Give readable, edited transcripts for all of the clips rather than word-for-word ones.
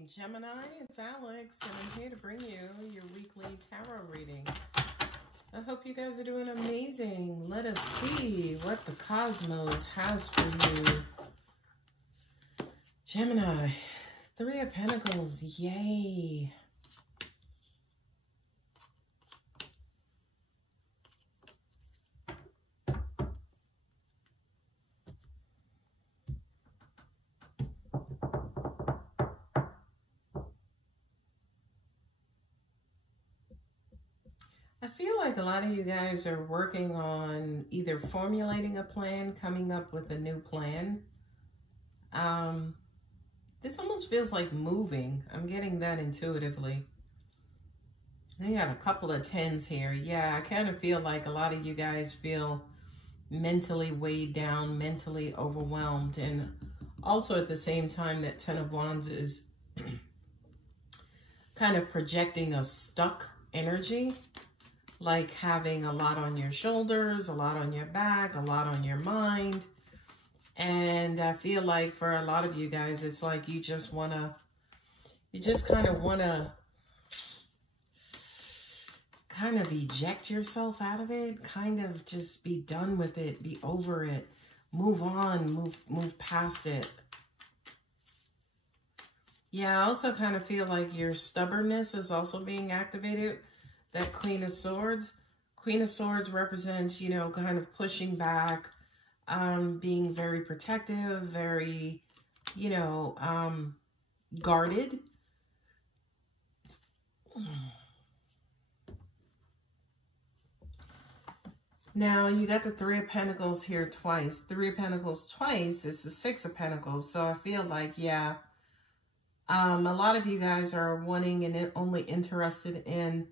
Hey Gemini, it's Alex, and I'm here to bring you your weekly tarot reading. I hope you guys are doing amazing. Let us see what the cosmos has for you. Gemini, Three of Pentacles, yay. I feel like a lot of you guys are working on either formulating a plan, coming up with a new plan. This almost feels like moving. I'm getting that intuitively. I got a couple of tens here. Yeah, I kind of feel like a lot of you guys feel mentally weighed down, mentally overwhelmed. And also at the same time, that Ten of Wands is kind of projecting a stuck energy. Like having a lot on your shoulders, a lot on your back, a lot on your mind. And I feel like for a lot of you guys, it's like you just kind of want to eject yourself out of it, kind of just be done with it, be over it, move on, move past it. Yeah, I also kind of feel like your stubbornness is also being activated. That Queen of Swords. Queen of Swords represents, you know, kind of pushing back, being very protective, very, you know, guarded. Now, you got the Three of Pentacles here twice. Three of Pentacles twice is the Six of Pentacles. So I feel like, yeah, a lot of you guys are wanting and only interested in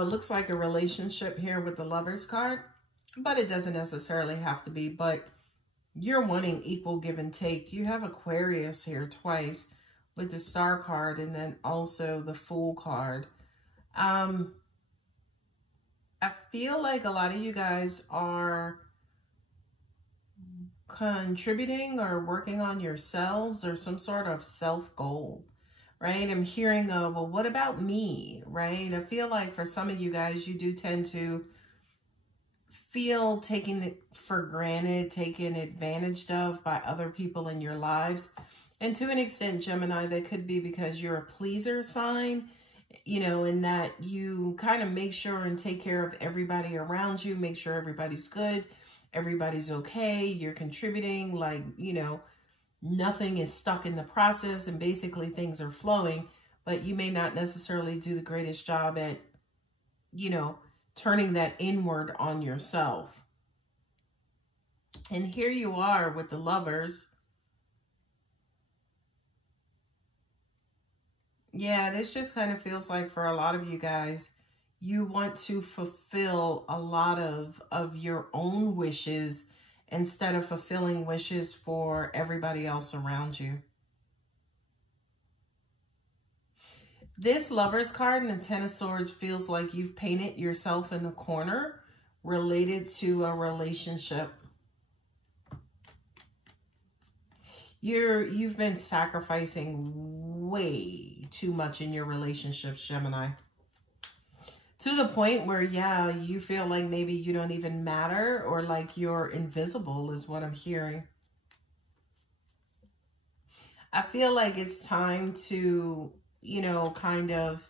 looks like a relationship here with the Lovers card, but it doesn't necessarily have to be, but you're wanting equal give and take. You have Aquarius here twice with the Star card and then also the Fool card. I feel like a lot of you guys are contributing or working on yourselves or some sort of self-goal. Right? I'm hearing, well, what about me, right? I feel like for some of you guys, you do tend to feel taken for granted, taken advantage of by other people in your lives. And to an extent, Gemini, that could be because you're a pleaser sign, you know, in that you kind of make sure and take care of everybody around you, make sure everybody's good, everybody's okay, you're contributing, like, you know, nothing is stuck in the process and basically things are flowing, but you may not necessarily do the greatest job at, you know, turning that inward on yourself. And here you are with the Lovers. Yeah, this just kind of feels like for a lot of you guys, you want to fulfill a lot of your own wishes instead of fulfilling wishes for everybody else around you. This Lovers card and the Ten of Swords feels like you've painted yourself in a corner related to a relationship. You've been sacrificing way too much in your relationships, Gemini. To the point where, yeah, you feel like maybe you don't even matter or like you're invisible is what I'm hearing. I feel like it's time to, you know, kind of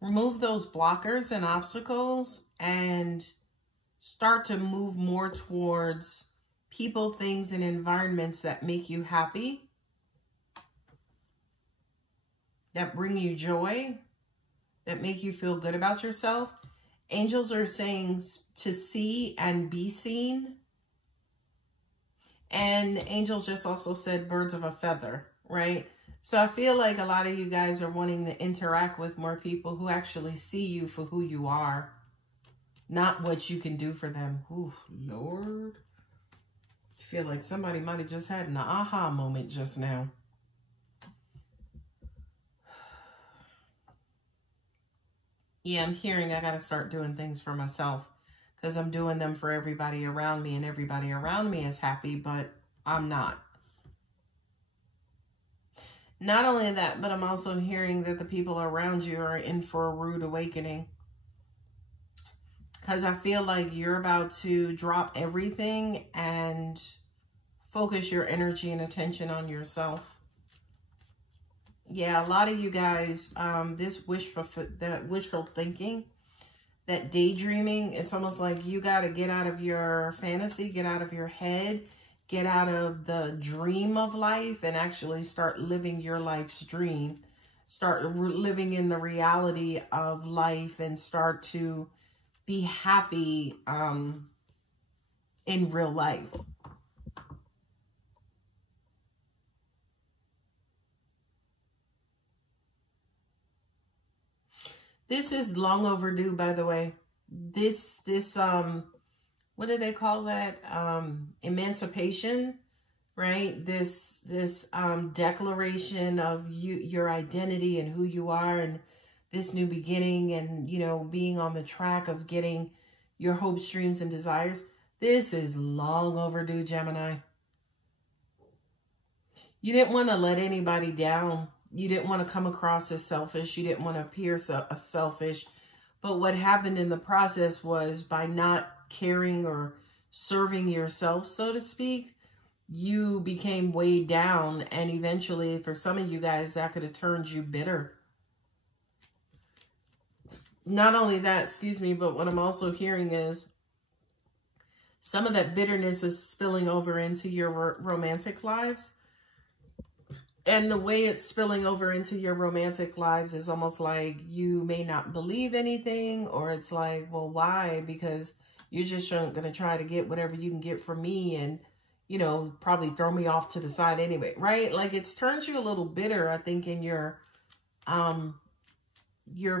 remove those blockers and obstacles and start to move more towards people, things, and environments that make you happy, that bring you joy, that make you feel good about yourself. Angels are saying to see and be seen. And angels just also said birds of a feather, right? So I feel like a lot of you guys are wanting to interact with more people who actually see you for who you are, not what you can do for them. Ooh, Lord. I feel like somebody might have just had an aha moment just now. Yeah, I'm hearing I got to start doing things for myself because I'm doing them for everybody around me and everybody around me is happy, but I'm not. Not only that, but I'm also hearing that the people around you are in for a rude awakening. Because I feel like you're about to drop everything and focus your energy and attention on yourself. Yeah, a lot of you guys, this wishful thinking, that daydreaming, it's almost like you got to get out of your fantasy, get out of your head, get out of the dream of life and actually start living your life's dream. Start living in the reality of life and start to be happy in real life. This is long overdue, by the way. This what do they call that? Emancipation, right? This declaration of your identity and who you are, and this new beginning, and, you know, being on the track of getting your hopes, dreams, and desires. This is long overdue, Gemini. You didn't want to let anybody down. You didn't want to come across as selfish. You didn't want to appear selfish. But what happened in the process was, by not caring or serving yourself, so to speak, you became weighed down. And eventually, for some of you guys, that could have turned you bitter. Not only that, excuse me, but what I'm also hearing is some of that bitterness is spilling over into your romantic lives. And the way it's spilling over into your romantic lives is almost like you may not believe anything, or it's like, well, why? Because you're just going to try to get whatever you can get from me and, you know, probably throw me off to the side anyway, right? Like, it's turned you a little bitter, I think, in your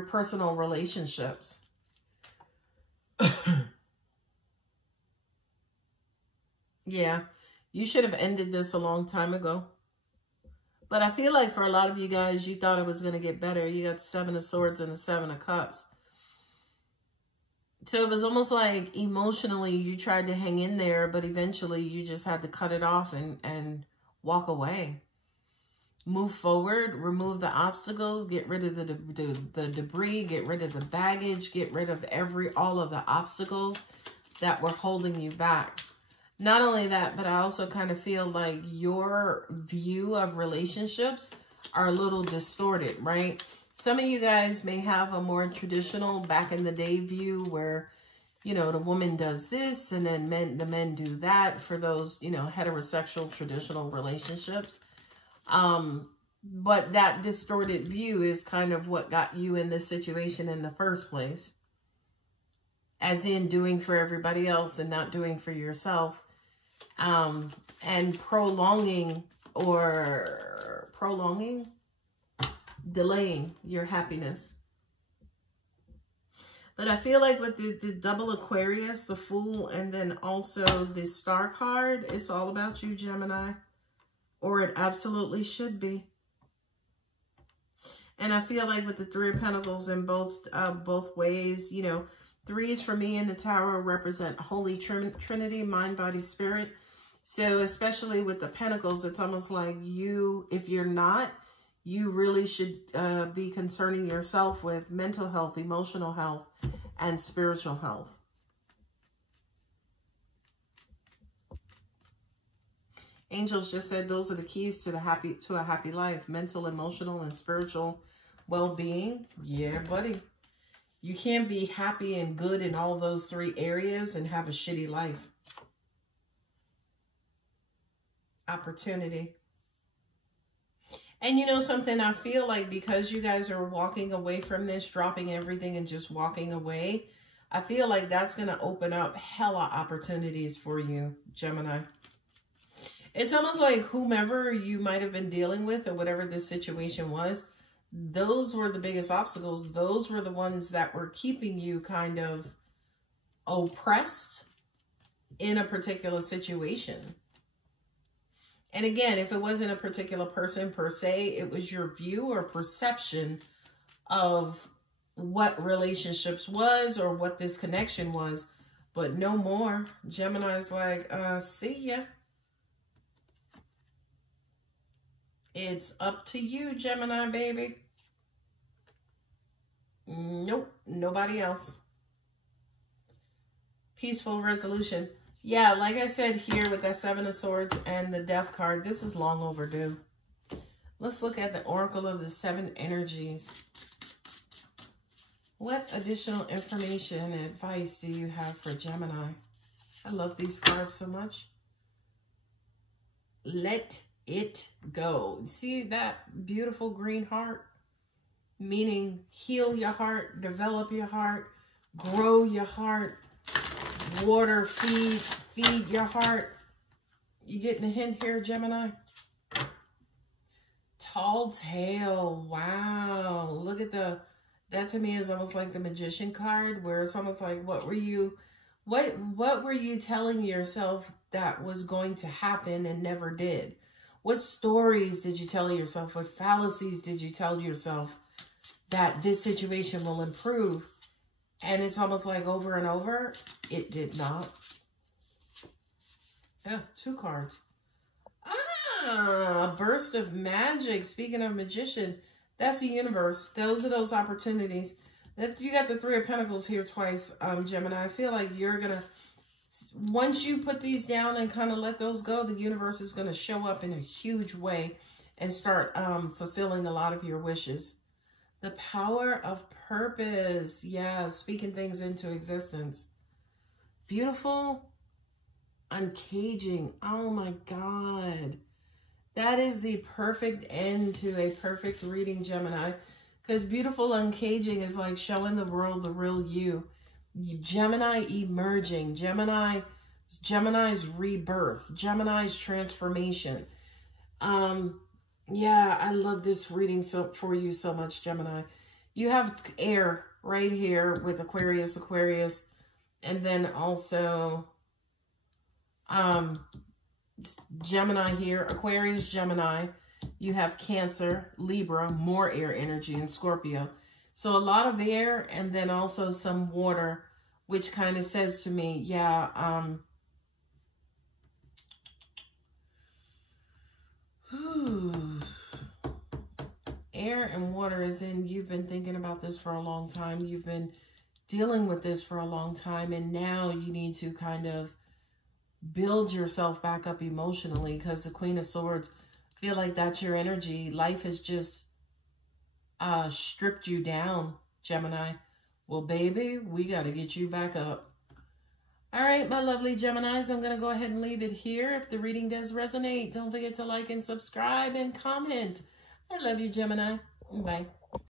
personal relationships. Yeah, you should have ended this a long time ago. But I feel like for a lot of you guys, you thought it was going to get better. You got 7 of Swords and the 7 of Cups. So it was almost like emotionally you tried to hang in there, but eventually you just had to cut it off and walk away. Move forward, remove the obstacles, get rid of the debris, get rid of the baggage, get rid of all of the obstacles that were holding you back. Not only that, but I also kind of feel like your view of relationships are a little distorted, right? Some of you guys may have a more traditional back in the day view where, you know, the woman does this and then the men do that for those, you know, heterosexual traditional relationships. But that distorted view is kind of what got you in this situation in the first place. As in doing for everybody else and not doing for yourself. And delaying your happiness. But I feel like with the double Aquarius, the Fool, and then also the Star card, it's all about you, Gemini. Or it absolutely should be. And I feel like with the 3 of Pentacles in both ways, you know, 3s for me in the Tarot represent Holy Trinity, mind, body, spirit. So especially with the Pentacles, it's almost like you, if you're not, you really should be concerning yourself with mental health, emotional health, and spiritual health. Angels just said those are the keys to a happy life: mental, emotional, and spiritual well-being. Yeah, buddy. You can't be happy and good in all those 3 areas and have a shitty life. Opportunity. And you know something, I feel like because you guys are walking away from this, dropping everything and just walking away, I feel like that's going to open up hella opportunities for you, Gemini. It's almost like whomever you might have been dealing with or whatever this situation was, those were the biggest obstacles. Those were the ones that were keeping you kind of oppressed in a particular situation. And again, if it wasn't a particular person per se, it was your view or perception of what relationships was or what this connection was. But no more. Gemini's like, see ya. It's up to you, Gemini, baby. Nope, nobody else. Peaceful resolution. Yeah, like I said here with that Seven of Swords and the Death card, this is long overdue. Let's look at the Oracle of the Seven Energies. What additional information and advice do you have for Gemini? I love these cards so much. Let it go. See that beautiful green heart? Meaning heal your heart, develop your heart, grow your heart, water, feed your heart. You getting a hint here, Gemini? Tall tale. Wow. Look at that to me is almost like the Magician card, where it's almost like, what were you telling yourself that was going to happen and never did? What stories did you tell yourself? What fallacies did you tell yourself that this situation will improve? And it's almost like over and over, it did not. Yeah, 2 cards. Ah, a burst of magic. Speaking of Magician, that's the universe. Those are those opportunities. You got the 3 of Pentacles here twice, Gemini. I feel like you're going to, once you put these down and kind of let those go, the universe is going to show up in a huge way and start fulfilling a lot of your wishes. The power of purpose. Yeah, speaking things into existence. Beautiful uncaging. Oh my God. That is the perfect end to a perfect reading, Gemini. Because beautiful uncaging is like showing the world the real you. Gemini emerging. Gemini's rebirth. Gemini's transformation. Yeah, I love this reading for you so much, Gemini. You have air right here with Aquarius, and then also Gemini here, Aquarius, Gemini. You have Cancer, Libra, more air energy, and Scorpio. So a lot of air and then also some water, which kind of says to me, yeah, air and water is in, you've been thinking about this for a long time. You've been dealing with this for a long time. And now you need to kind of build yourself back up emotionally, because the Queen of Swords, feel like that's your energy. Life has just stripped you down, Gemini. Well, baby, we got to get you back up. All right, my lovely Geminis, I'm going to go ahead and leave it here. If the reading does resonate, don't forget to like and subscribe and comment. I love you, Gemini. Bye.